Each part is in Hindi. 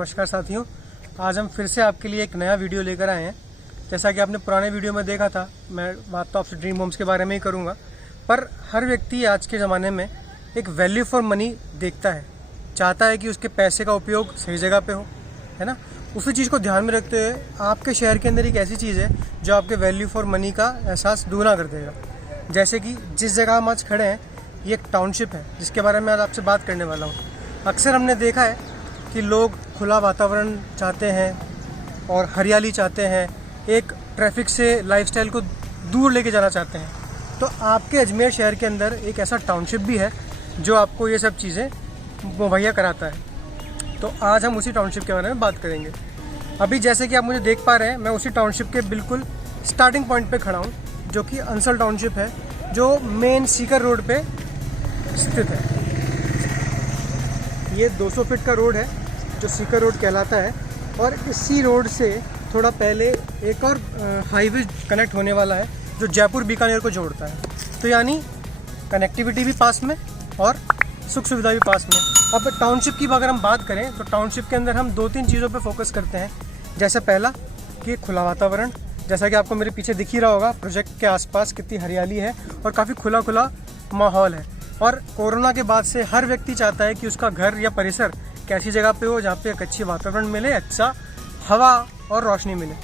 नमस्कार साथियों, आज हम फिर से आपके लिए एक नया वीडियो लेकर आए हैं। जैसा कि आपने पुराने वीडियो में देखा था, मैं बात तो आपसे ड्रीम होम्स के बारे में ही करूंगा, पर हर व्यक्ति आज के ज़माने में एक वैल्यू फॉर मनी देखता है, चाहता है कि उसके पैसे का उपयोग सही जगह पे हो, है ना। उसी चीज़ को ध्यान में रखते हुए आपके शहर के अंदर एक ऐसी चीज़ है जो आपके वैल्यू फॉर मनी का एहसास दूना कर देगा। जैसे कि जिस जगह हम आज खड़े हैं, ये एक टाउनशिप है जिसके बारे में आज आपसे बात करने वाला हूँ। अक्सर हमने देखा है कि लोग खुला वातावरण चाहते हैं और हरियाली चाहते हैं, एक ट्रैफिक से लाइफस्टाइल को दूर लेके जाना चाहते हैं। तो आपके अजमेर शहर के अंदर एक ऐसा टाउनशिप भी है जो आपको ये सब चीज़ें मुहैया कराता है। तो आज हम उसी टाउनशिप के बारे में बात करेंगे। अभी जैसे कि आप मुझे देख पा रहे हैं, मैं उसी टाउनशिप के बिल्कुल स्टार्टिंग पॉइंट पे खड़ा हूँ, जो कि अंसल टाउनशिप है, जो मेन सीकर रोड पे स्थित है। ये 200 फीट का रोड है जो सीकर रोड कहलाता है, और इसी रोड से थोड़ा पहले एक और हाईवे कनेक्ट होने वाला है जो जयपुर बीकानेर को जोड़ता है। तो यानी कनेक्टिविटी भी पास में और सुख सुविधा भी पास में। अब टाउनशिप की अगर हम बात करें तो टाउनशिप के अंदर हम 2-3 चीज़ों पे फोकस करते हैं। जैसे पहला कि खुला वातावरण, जैसा कि आपको मेरे पीछे दिख ही रहा होगा, प्रोजेक्ट के आसपास कितनी हरियाली है और काफ़ी खुला खुला माहौल है। और कोरोना के बाद से हर व्यक्ति चाहता है कि उसका घर या परिसर कैसी जगह पे हो जहाँ पे एक अच्छी वातावरण मिले, अच्छा हवा और रोशनी मिले।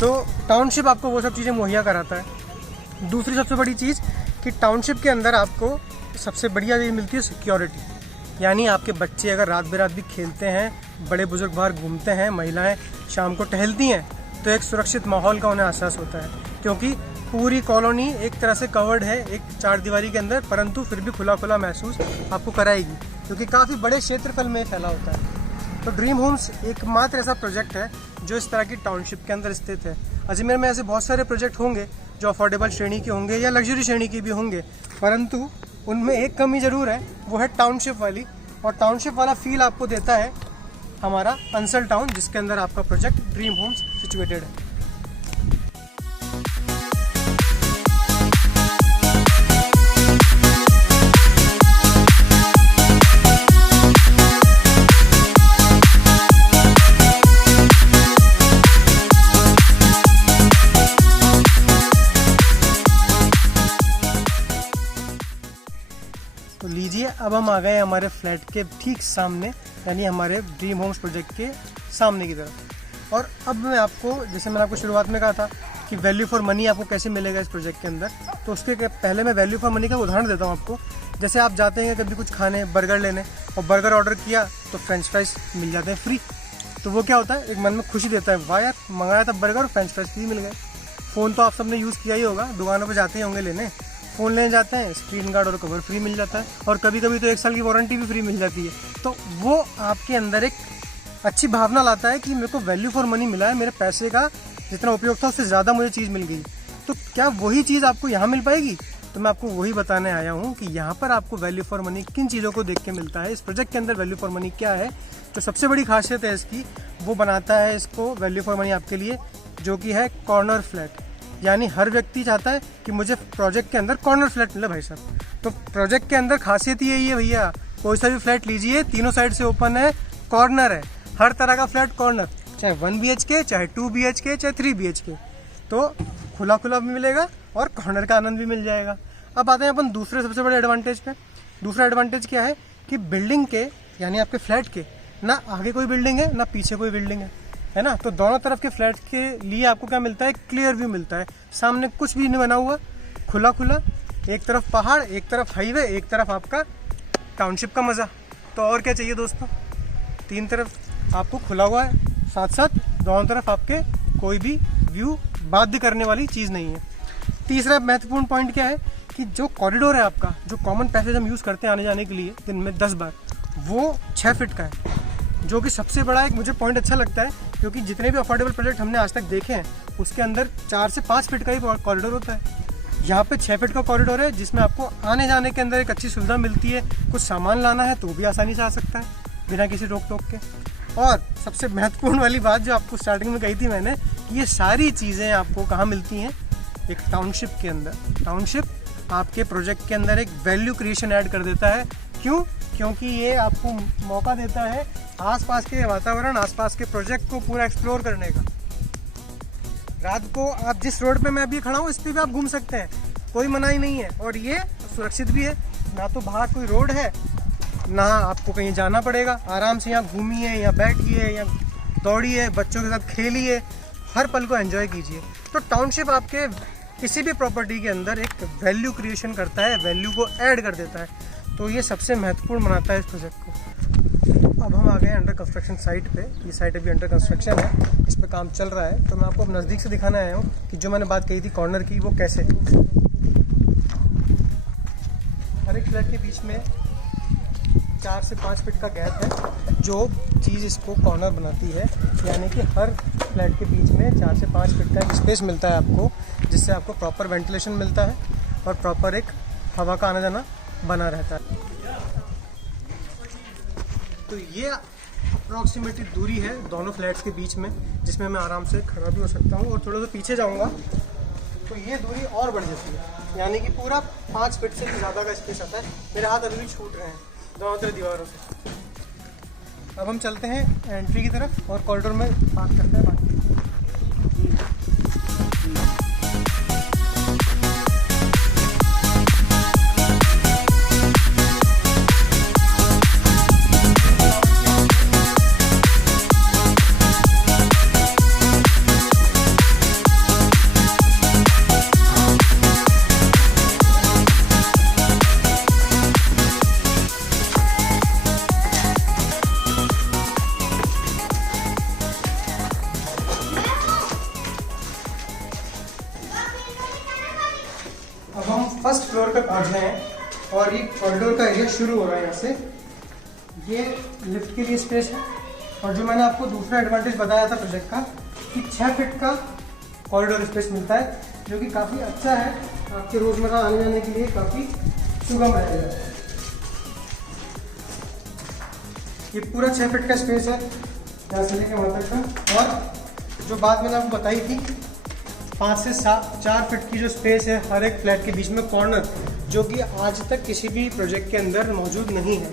तो टाउनशिप आपको वो सब चीज़ें मुहैया कराता है। दूसरी सबसे बड़ी चीज़ कि टाउनशिप के अंदर आपको सबसे बढ़िया चीज़ मिलती है सिक्योरिटी। यानी आपके बच्चे अगर रात बेरात भी खेलते हैं, बड़े बुजुर्ग बाहर घूमते हैं, महिलाएं शाम को टहलती हैं, तो एक सुरक्षित माहौल का उन्हें एहसास होता है, क्योंकि पूरी कॉलोनी एक तरह से कवर्ड है एक चार दीवारी के अंदर, परंतु फिर भी खुला खुला महसूस आपको कराएगी, क्योंकि काफ़ी बड़े क्षेत्रफल में फैला होता है। तो ड्रीम होम्स एकमात्र ऐसा प्रोजेक्ट है जो इस तरह की टाउनशिप के अंदर स्थित है। अजमेर में ऐसे बहुत सारे प्रोजेक्ट होंगे जो अफोर्डेबल श्रेणी के होंगे या लग्जरी श्रेणी के भी होंगे, परंतु उनमें एक कमी ज़रूर है, वो है टाउनशिप वाली। और टाउनशिप वाला फील आपको देता है हमारा अंसल टाउन, जिसके अंदर आपका प्रोजेक्ट ड्रीम होम्स सिचुएटेड है। तो लीजिए, अब हम आ गए हमारे फ्लैट के ठीक सामने, यानी हमारे ड्रीम होम्स प्रोजेक्ट के सामने की तरफ। और अब मैं आपको, जैसे मैंने आपको शुरुआत में कहा था कि वैल्यू फॉर मनी आपको कैसे मिलेगा इस प्रोजेक्ट के अंदर, तो उसके पहले मैं वैल्यू फॉर मनी का उदाहरण देता हूँ आपको। जैसे आप जाते हैं कभी कुछ खाने, बर्गर लेने, और बर्गर ऑर्डर किया तो फ्रेंच फ्राइज मिल जाते हैं फ्री। तो वो क्या होता है, एक मन में खुशी देता है, वाह यार मंगाया था बर्गर और फ्रेंच फ्राइज फ्री मिल गए। फ़ोन तो आप सबने यूज़ किया ही होगा, दुकानों पर जाते ही होंगे लेने, फ़ोन लेने जाते हैं, स्क्रीन गार्ड और कवर फ्री मिल जाता है, और कभी कभी तो 1 साल की वारंटी भी फ्री मिल जाती है। तो वो आपके अंदर एक अच्छी भावना लाता है कि मेरे को वैल्यू फॉर मनी मिला है, मेरे पैसे का जितना उपयोग था उससे ज़्यादा मुझे चीज़ मिल गई। तो क्या वही चीज़ आपको यहाँ मिल पाएगी? तो मैं आपको वही बताने आया हूँ कि यहाँ पर आपको वैल्यू फॉर मनी किन चीज़ों को देख के मिलता है। इस प्रोजेक्ट के अंदर वैल्यू फॉर मनी क्या है, जो सबसे बड़ी खासियत है इसकी, वो बनाता है इसको वैल्यू फॉर मनी आपके लिए, जो कि है कॉर्नर फ्लैट। यानी हर व्यक्ति चाहता है कि मुझे प्रोजेक्ट के अंदर कॉर्नर फ्लैट मिले भाई साहब। तो प्रोजेक्ट के अंदर खासियत ही यही है भैया, कोई सा भी फ्लैट लीजिए, तीनों साइड से ओपन है, कॉर्नर है, हर तरह का फ्लैट कॉर्नर, चाहे 1 BHK, चाहे 2 BHK, चाहे 3 BHK। तो खुला खुला भी मिलेगा और कॉर्नर का आनंद भी मिल जाएगा। अब आते हैं अपन दूसरे सबसे बड़े एडवांटेज पे। दूसरा एडवांटेज क्या है कि बिल्डिंग के, यानी आपके फ्लैट के, ना आगे कोई बिल्डिंग है ना पीछे कोई बिल्डिंग है ना। तो दोनों तरफ के फ्लैट के लिए आपको क्या मिलता है, क्लियर व्यू मिलता है, सामने कुछ भी नहीं बना हुआ, खुला खुला, एक तरफ पहाड़, एक तरफ हाईवे, एक तरफ आपका टाउनशिप का मज़ा। तो और क्या चाहिए दोस्तों, 3 तरफ आपको खुला हुआ है, साथ साथ दोनों तरफ आपके कोई भी व्यू बाध्य करने वाली चीज़ नहीं है। तीसरा महत्वपूर्ण पॉइंट क्या है कि जो कॉरिडोर है आपका, जो कॉमन पैसेज हम यूज़ करते हैं आने जाने के लिए दिन में 10 बार, वो 6 फीट का है, जो कि सबसे बड़ा एक मुझे पॉइंट अच्छा लगता है, क्योंकि जितने भी अफोर्डेबल प्रोजेक्ट हमने आज तक देखे हैं उसके अंदर 4 से 5 फीट का ही कॉरिडोर होता है। यहाँ पे 6 फीट का कॉरिडोर है, जिसमें आपको आने जाने के अंदर एक अच्छी सुविधा मिलती है। कुछ सामान लाना है तो भी आसानी से आ सकता है बिना किसी रोक टोक के। और सबसे महत्वपूर्ण वाली बात जो आपको स्टार्टिंग में कही थी मैंने, कि ये सारी चीज़ें आपको कहाँ मिलती हैं, एक टाउनशिप के अंदर। टाउनशिप आपके प्रोजेक्ट के अंदर एक वैल्यू क्रिएशन ऐड कर देता है क्यों? क्योंकि ये आपको मौका देता है आसपास के वातावरण, आसपास के प्रोजेक्ट को पूरा एक्सप्लोर करने का। रात को आप जिस रोड पे मैं अभी खड़ा हूँ इस पर भी आप घूम सकते हैं, कोई मनाही नहीं है, और ये सुरक्षित भी है। ना तो बाहर कोई रोड है, ना आपको कहीं जाना पड़ेगा। आराम से यहाँ घूमिए, यहाँ बैठिए, यहाँ दौड़िए, बच्चों के साथ खेलिए, हर पल को एंजॉय कीजिए। तो टाउनशिप आपके किसी भी प्रॉपर्टी के अंदर एक वैल्यू क्रिएशन करता है, वैल्यू को ऐड कर देता है, तो ये सबसे महत्वपूर्ण बनाता है इस प्रोजेक्ट को। अब हम आ गए अंडर कंस्ट्रक्शन साइट पे। ये साइट अभी अंडर कंस्ट्रक्शन है, इस पे काम चल रहा है। तो मैं आपको अब नज़दीक से दिखाने आया हूँ कि जो मैंने बात कही थी कॉर्नर की, वो कैसे है। हर एक फ्लैट के बीच में 4 से 5 फीट का गैप है, जो चीज़ इसको कॉर्नर बनाती है। यानी कि हर फ्लैट के बीच में 4 से 5 फीट का एक स्पेस मिलता है आपको, जिससे आपको प्रॉपर वेंटिलेशन मिलता है और प्रॉपर एक हवा का आना जाना बना रहता है। तो ये अप्रॉक्सीमेटली दूरी है दोनों फ्लैट्स के बीच में, जिसमें मैं आराम से खड़ा भी हो सकता हूँ। और थोड़ा सा पीछे जाऊँगा तो ये दूरी और बढ़ जाती है, यानी कि पूरा 5 फीट से ज़्यादा का स्पेस आता है। मेरे हाथ अभी भी छूट रहे हैं दोनों तरफ दीवारों से। अब हम चलते हैं एंट्री की तरफ और कॉरिडोर में बात करते हैं बाकी। अब हम फर्स्ट फ्लोर पे पहुंच गए हैं और ये कॉरिडोर का एरिया शुरू हो रहा है। यहाँ से ये लिफ्ट के लिए स्पेस है, और जो मैंने आपको दूसरा एडवांटेज बताया था प्रोजेक्ट का कि 6 फीट का कॉरिडोर स्पेस मिलता है, जो कि काफ़ी अच्छा है आपके रोज़मर्रा आने जाने के लिए, काफ़ी सुगम रहेगा। ये पूरा 6 फीट का स्पेस है यहाँ से लेकर वहाँ तक का। और जो बात मैंने आपको बताई थी 5 से 4 फीट की जो स्पेस है हर एक फ्लैट के बीच में कॉर्नर, जो कि आज तक किसी भी प्रोजेक्ट के अंदर मौजूद नहीं है,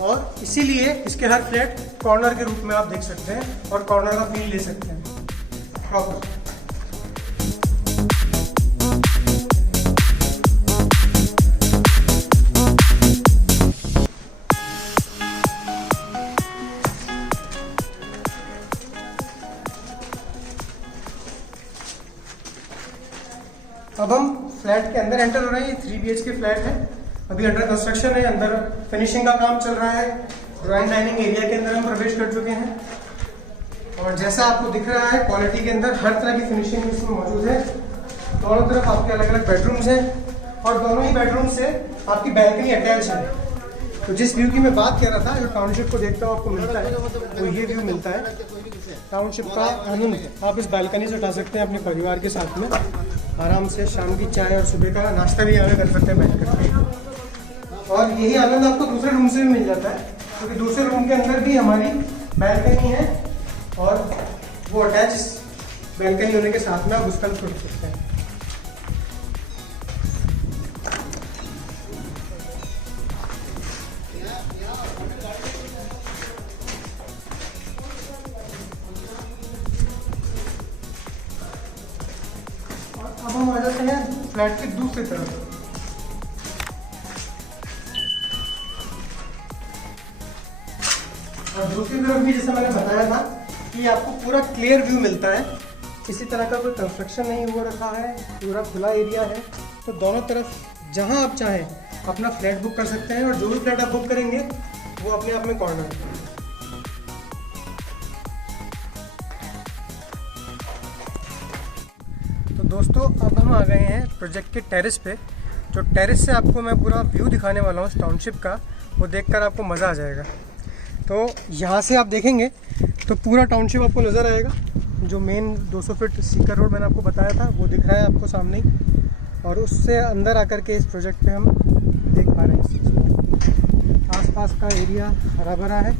और इसीलिए इसके हर फ्लैट कॉर्नर के रूप में आप देख सकते हैं और कॉर्नर का फील ले सकते हैं प्रॉपर। अब हम फ्लैट के अंदर एंटर हो रहे हैं। ये 3 BHK फ्लैट है, अभी अंडर कंस्ट्रक्शन है, अंदर फिनिशिंग का काम चल रहा है। ड्राइंग डाइनिंग एरिया के अंदर हम प्रवेश कर चुके हैं, और जैसा आपको दिख रहा है क्वालिटी के अंदर हर तरह की फिनिशिंग इसमें मौजूद है। दोनों तरफ आपके अलग अलग बेडरूम्स हैं, और दोनों ही बेडरूम से आपकी बैल्कनी अटैच है। तो जिस व्यू की मैं बात कर रहा था, जो टाउनशिप को देखता हुआ आपको मिलता है, तो ये व्यू मिलता है। टाउनशिप का आनंद आप इस बालकनी से उठा सकते हैं अपने परिवार के साथ में। आराम से शाम की चाय और सुबह का नाश्ता भी यहाँ कर सकते हैं बैठ कर। और यही आनंद आपको दूसरे रूम से भी मिल जाता है, क्योंकि दूसरे रूम के अंदर भी हमारी बैल्कनी है, और वो अटैच बैल्कनी होने के साथ में आप उसका लुत्फ उठा सकते हैं। अब हम आ जाते हैं फ्लैट की दूसरी तरफ। और दूसरी तरफ भी जैसे मैंने बताया था कि आपको पूरा क्लियर व्यू मिलता है, किसी तरह का कोई कंस्ट्रक्शन नहीं हो रखा है, पूरा खुला एरिया है। तो दोनों तरफ जहां आप चाहें अपना फ्लैट बुक कर सकते हैं, और जो भी फ्लैट आप बुक करेंगे वो अपने आप में कॉर्नर है। तो दोस्तों अब हम आ गए हैं प्रोजेक्ट के टेरेस पे। जो टेरेस से आपको मैं पूरा व्यू दिखाने वाला हूँ टाउनशिप का, वो देखकर आपको मज़ा आ जाएगा। तो यहाँ से आप देखेंगे तो पूरा टाउनशिप आपको नज़र आएगा। जो मेन 200 फीट सीकर रोड मैंने आपको बताया था वो दिख रहा है आपको सामने ही, और उससे अंदर आकर के इस प्रोजेक्ट पे हम देख पा रहे हैं इस चीज़ को। आसपास का एरिया हरा भरा है,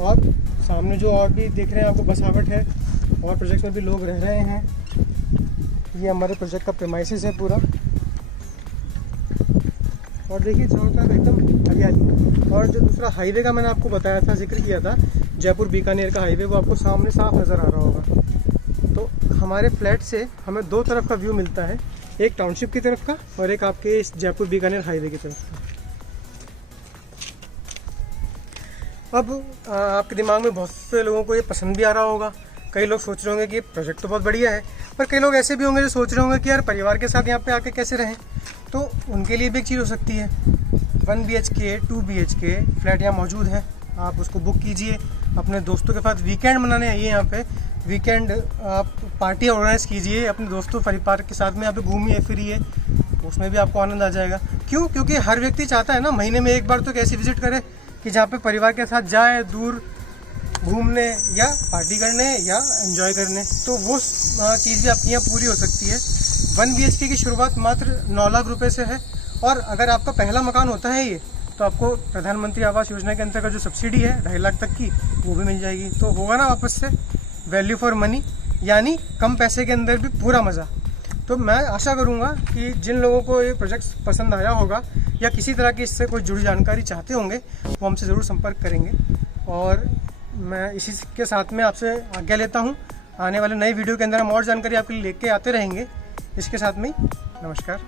और सामने जो और भी देख रहे हैं आपको बसावट है, और प्रोजेक्ट में भी लोग रह रहे हैं। ये हमारे प्रोजेक्ट का प्रेमाइसिस है पूरा। और देखिए चारों तरफ एकदम हरियाली। और जो दूसरा हाईवे का मैंने आपको बताया था, जिक्र किया था, जयपुर बीकानेर का हाईवे, वो आपको सामने साफ नज़र आ रहा होगा। तो हमारे फ्लैट से हमें दो तरफ का व्यू मिलता है, एक टाउनशिप की तरफ का और एक आपके इस जयपुर बीकानेर हाईवे की तरफ का। अब आपके दिमाग में बहुत से लोगों को ये पसंद भी आ रहा होगा। कई लोग सोच रहे होंगे कि प्रोजेक्ट तो बहुत बढ़िया है, पर कई लोग ऐसे भी होंगे जो सोच रहे होंगे कि यार परिवार के साथ यहाँ पे आके कैसे रहें। तो उनके लिए भी एक चीज़ हो सकती है, 1 BHK 2 BHK फ्लैट यहाँ मौजूद है। आप उसको बुक कीजिए, अपने दोस्तों के साथ वीकेंड मनाने आइए। यहाँ पे वीकेंड आप पार्टी ऑर्गेनाइज कीजिए अपने दोस्तों परिवार के साथ में, यहाँ पे घूमिए फिरिए, उसमें भी आपको आनंद आ जाएगा। क्यों? क्योंकि हर व्यक्ति चाहता है ना महीने में एक बार तो कैसी विजिट करे कि जहाँ पे परिवार के साथ जाए, दूर घूमने या पार्टी करने या एंजॉय करने। तो वो चीज़ भी आपकी यहाँ पूरी हो सकती है। 1 BHK की शुरुआत मात्र 9 लाख रुपए से है। और अगर आपका पहला मकान होता है ये, तो आपको प्रधानमंत्री आवास योजना के अंतर्गत जो सब्सिडी है 2.5 लाख तक की, वो भी मिल जाएगी। तो होगा ना वापस से वैल्यू फॉर मनी, यानी कम पैसे के अंदर भी पूरा मज़ा। तो मैं आशा करूँगा कि जिन लोगों को ये प्रोजेक्ट पसंद आया होगा या किसी तरह की इससे कोई जुड़ी जानकारी चाहते होंगे, वो हमसे ज़रूर संपर्क करेंगे। और मैं इसी के साथ में आपसे आज्ञा लेता हूँ। आने वाले नए वीडियो के अंदर हम और जानकारी आपके लिए लेके आते रहेंगे। इसके साथ में नमस्कार।